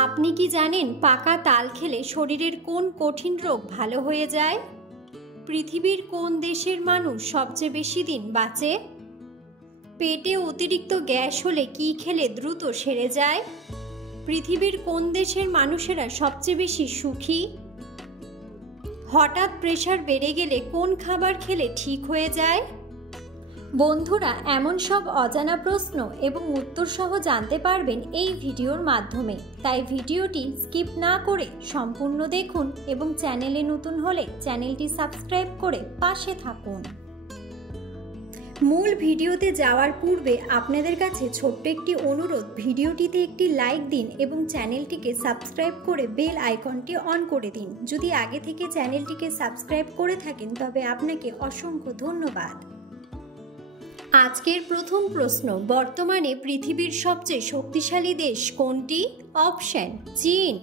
আপনি কি জানেন পাকা তাল খেলে শরীরের কোন কঠিন রোগ ভালো হয়ে যায়? পৃথিবীর কোন দেশের মানুষ সবচেয়ে বেশি দিন বাঁচে? পেটে অতিরিক্ত গ্যাস হলে কি খেলে দ্রুত সেরে যায়? পৃথিবীর কোন দেশের মানুষেরা সবচেয়ে বেশি সুখী? হঠাৎ প্রেশার বেড়ে গেলে কোন খাবার খেলে ঠিক হয়ে যায়? বন্ধুরা, এমন সব অজানা প্রশ্ন এবং উত্তর সহ জানতে পারবেন এই ভিডিওর মাধ্যমে, তাই ভিডিওটি স্কিপ না করে সম্পূর্ণ দেখুন এবং চ্যানেলে নতুন হলে চ্যানেলটি সাবস্ক্রাইব করে পাশে থাকুন। মূল ভিডিওতে যাওয়ার পূর্বে আপনাদের কাছে ছোট্ট একটি অনুরোধ, ভিডিওটিতে একটি লাইক দিন এবং চ্যানেলটিকে সাবস্ক্রাইব করে বেল আইকনটি অন করে দিন। যদি আগে থেকে চ্যানেলটিকে সাবস্ক্রাইব করে থাকেন তবে আপনাকে অসংখ্য ধন্যবাদ। আজকের প্রথম প্রশ্ন, বর্তমানে পৃথিবীর সবচেয়ে শক্তিশালী দেশ কোনটি? অপশন: চীন,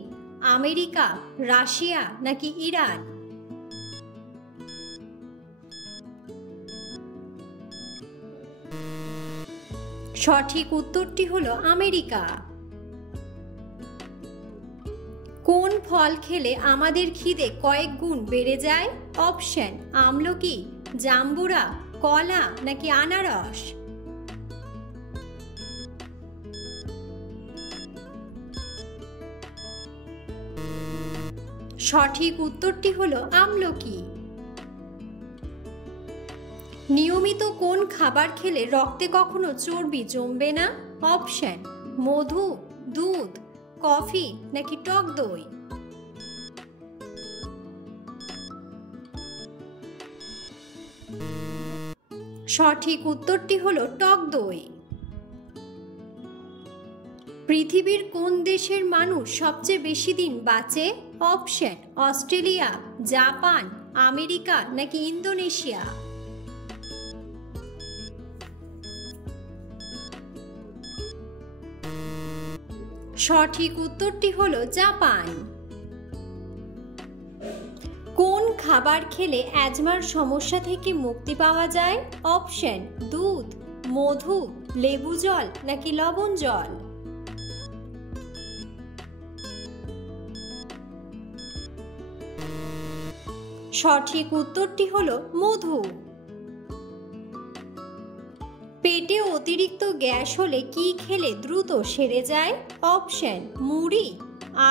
আমেরিকা, রাশিয়া নাকি ইরান? সঠিক উত্তরটি হলো আমেরিকা। কোন ফল খেলে আমাদের খিদে কয়েক গুণ বেড়ে যায়? অপশন: আমলকি, জাম্বুরা, কলা নাকি আনারস? সঠিক উত্তরটি হলো আমলকি। নিয়মিত কোন খাবার খেলে রক্তে কখনো চর্বি জমবে না? অপশন: মধু, দুধ, কফি নাকি টক দই? সঠিক উত্তরটি হলো টক দই। পৃথিবীর কোন দেশের মানুষ সবচেয়ে বেশি দিন বাঁচে? অপশন: অস্ট্রেলিয়া, জাপান, আমেরিকা নাকি ইন্দোনেশিয়া? সঠিক উত্তরটি হলো জাপান। কোন খাবার খেলে অ্যাজমার সমস্যা থেকে মুক্তি পাওয়া যায়? অপশন: দুধ, মধু, লেবু জল নাকি লবণ জল? সঠিক উত্তরটি হলো মধু। পেটে অতিরিক্ত গ্যাস হলে কি খেলে দ্রুত সেরে যায়? অপশন: মুড়ি,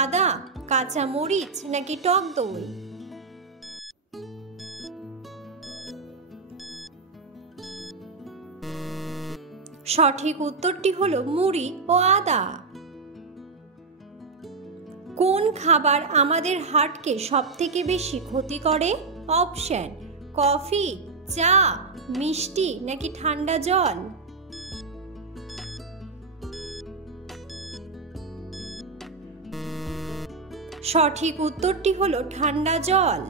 আদা, কাঁচা মরিচ নাকি টক দই? সঠিক উত্তরটি হলো মুড়ি ও আদা। কোন খাবার আমাদের হার্টকে সবথেকে বেশি ক্ষতি করে? অপশন: কফি, চা, মিষ্টি নাকি ঠান্ডা জল? সঠিক উত্তরটি হলো ঠান্ডা জল।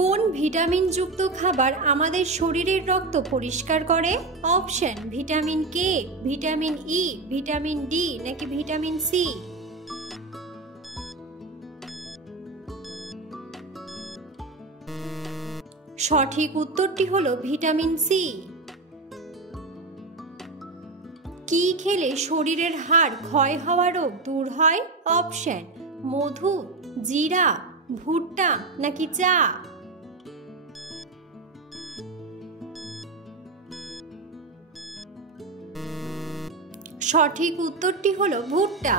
কোন ভিটামিনযুক্ত খাবার আমাদের শরীরের রক্ত পরিষ্কার করে? Option: vitamin K, vitamin E, vitamin D নাকি ভিটামিন সি? সঠিক উত্তরটি হলো ভিটামিন সি। কি খেলে শরীরের হাড় ক্ষয় হওয়া রোগ দূর হয়? অপশন: মধু, জিরা, ভুট্টা নাকি চা? সঠিক উত্তরটি হলো ভুট্টা।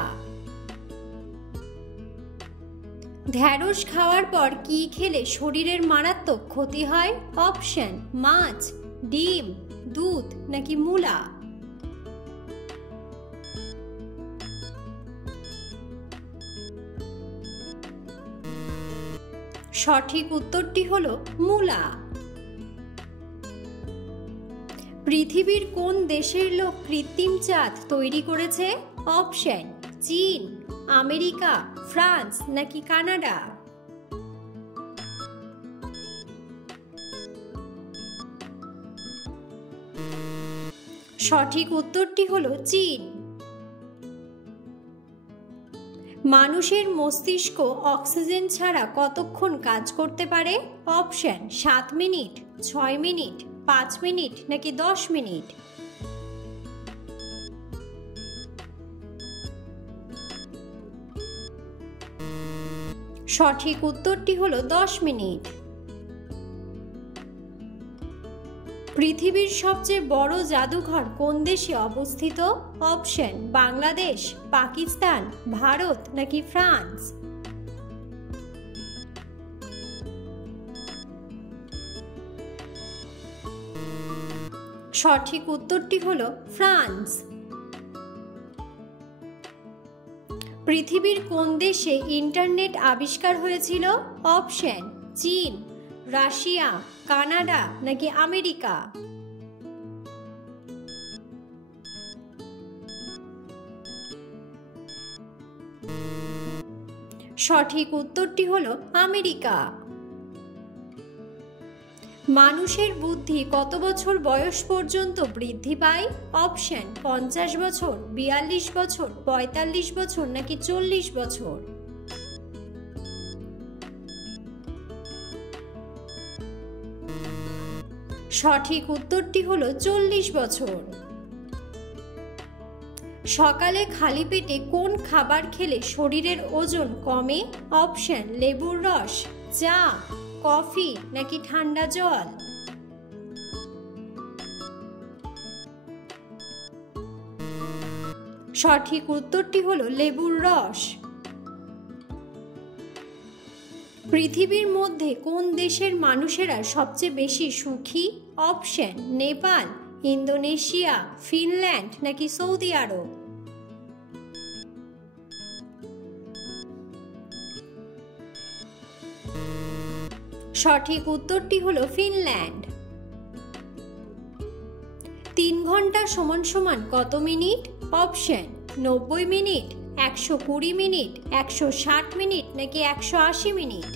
ঢ্যাঁড়স খাওয়ার পর কি খেলে শরীরের মারাত্মক ক্ষতি হয়? অপশন: মাছ, ডিম, দুধ নাকি মূলা? সঠিক উত্তরটি হলো মূলা। পৃথিবীর কোন দেশের লোক কৃত্রিম চাঁদ তৈরি করেছে? অপশন: চীন, আমেরিকা, ফ্রান্স নাকি কানাডা? সঠিক উত্তরটি হলো চীন। মানুষের মস্তিষ্ক অক্সিজেন ছাড়া কতক্ষণ কাজ করতে পারে? অপশন: 7 মিনিট, 6 মিনিট, 5 মিনিট নাকি 10 মিনিট? সঠিক উত্তরটি হলো 10 মিনিট। পৃথিবীর সবচেয়ে বড় জাদুঘর কোন দেশে অবস্থিত? অপশন বাংলাদেশ, পাকিস্তান, ভারত নাকি ফ্রান্স। সঠিক উত্তরটি হলো ফ্রান্স। পৃথিবীর কোন দেশে ইন্টারনেট আবিষ্কার হয়েছিল? অপশন চীন, রাশিয়া, কানাডা নাকি আমেরিকা। সঠিক উত্তরটি হলো আমেরিকা। মানুষের বুদ্ধি কত বছর বয়স পর্যন্ত বৃদ্ধি পায়? অপশন 50 বছর, 42 বছর, 45 বছর নাকি 40 বছর। সঠিক উত্তরটি হলো 40 বছর। সকালে খালি পেটে কোন খাবার খেলে শরীরের ওজন কমে? অপশন লেবুর রস, চা, কফি নাকি ঠান্ডা জল। সঠিক উত্তরটি হলো লেবুর রস। পৃথিবীর মধ্যে কোন দেশের মানুষেরা সবচেয়ে বেশি সুখী? অপশন নেপাল, ইন্দোনেশিয়া, ফিনল্যান্ড নাকি সৌদি আরব। সঠিক উত্তরটি হলো ফিনল্যান্ড। 3 ঘন্টা সমান সমান কত minute? Option 90 minute, 120 minute, 160 minute নাকি 180 মিনিট।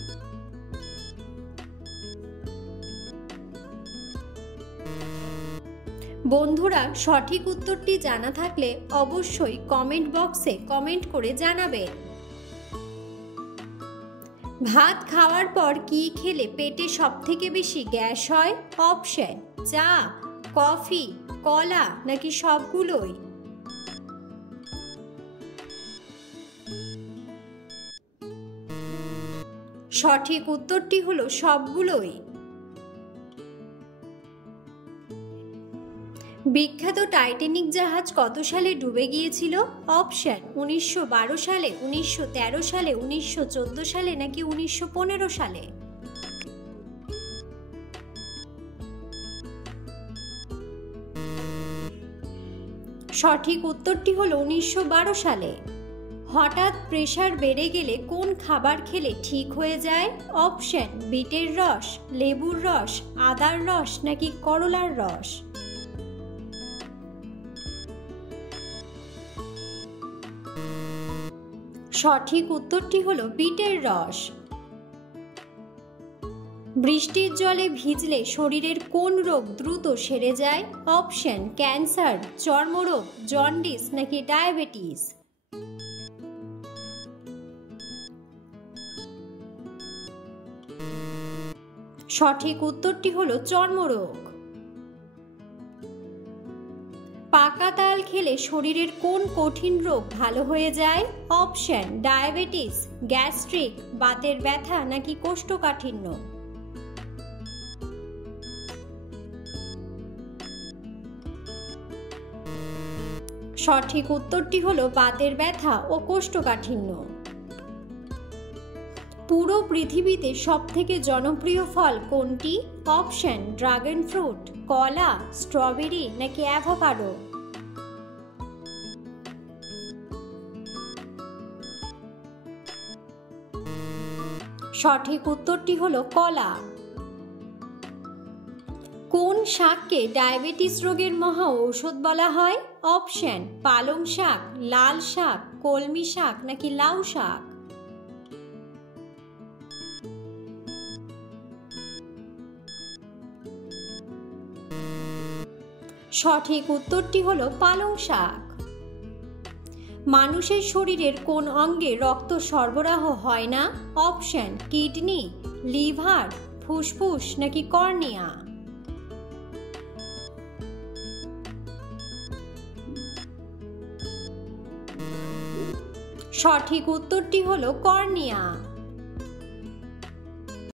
বন্ধুরা, সঠিক উত্তরটি জানা থাকলে অবশ্যই কমেন্ট বক্সে কমেন্ট করে জানাবেন। ভাত খাওয়ার পর কি খেলে পেটে সবথেকে বেশি গ্যাস হয়? অপশন চা, কফি, কলা নাকি সবগুলোই। সঠিক উত্তরটি হলো সবগুলোই। বিখ্যাত টাইটানিক জাহাজ কত সালে ডুবে গিয়েছিল? অপশন 1912 সালে, 1913 সালে, 1914 সালে নাকি 1915 সালে। সঠিক উত্তরটি হলো 1912 সালে। হঠাৎ প্রেসার বেড়ে গেলে কোন খাবার খেলে ঠিক হয়ে যায়? অপশন বিটের রস, লেবুর রস, আদার রস নাকি করলার রস। সঠিক উত্তরটি হলো বিটের রস। বৃষ্টির জলে ভিজলে শরীরের কোন রোগ দ্রুত সেরে যায়? অপশন ক্যান্সার, চর্মরোগ, জন্ডিস নাকি ডায়াবেটিস। সঠিক উত্তরটি হলো চর্মরোগ। পাকা তাল খেলে শরীরের কোন কঠিন রোগ ভালো হয়ে যায়? অপশন ডায়াবেটিস, গ্যাস্ট্রিক, বাতের ব্যথা নাকি কোষ্ঠকাঠিন্য। সঠিক উত্তরটি হলো বাতের ব্যথা ও কোষ্ঠকাঠিন্য। পুরো পৃথিবীতে সবথেকে জনপ্রিয় ফল কোনটি? অপশন ড্রাগন ফ্রুট, কলা, স্ট্রবেরি নাকি অ্যাভোকাডো। সঠিক উত্তরটি হলো কলা। কোন শাককে ডায়াবেটিস রোগের মহা ঔষধ বলা হয়? অপশন পালং শাক, লাল শাক, কলমি শাক নাকি লাউ শাক। সঠিক উত্তরটি হলো পালং শাক। মানুষের শরীরের কোন অঙ্গে রক্ত সরবরাহ হয় না? অপশন কিডনি, লিভার, ফুসফুস নাকি কর্নিয়া। সঠিক উত্তরটি হলো কর্নিয়া।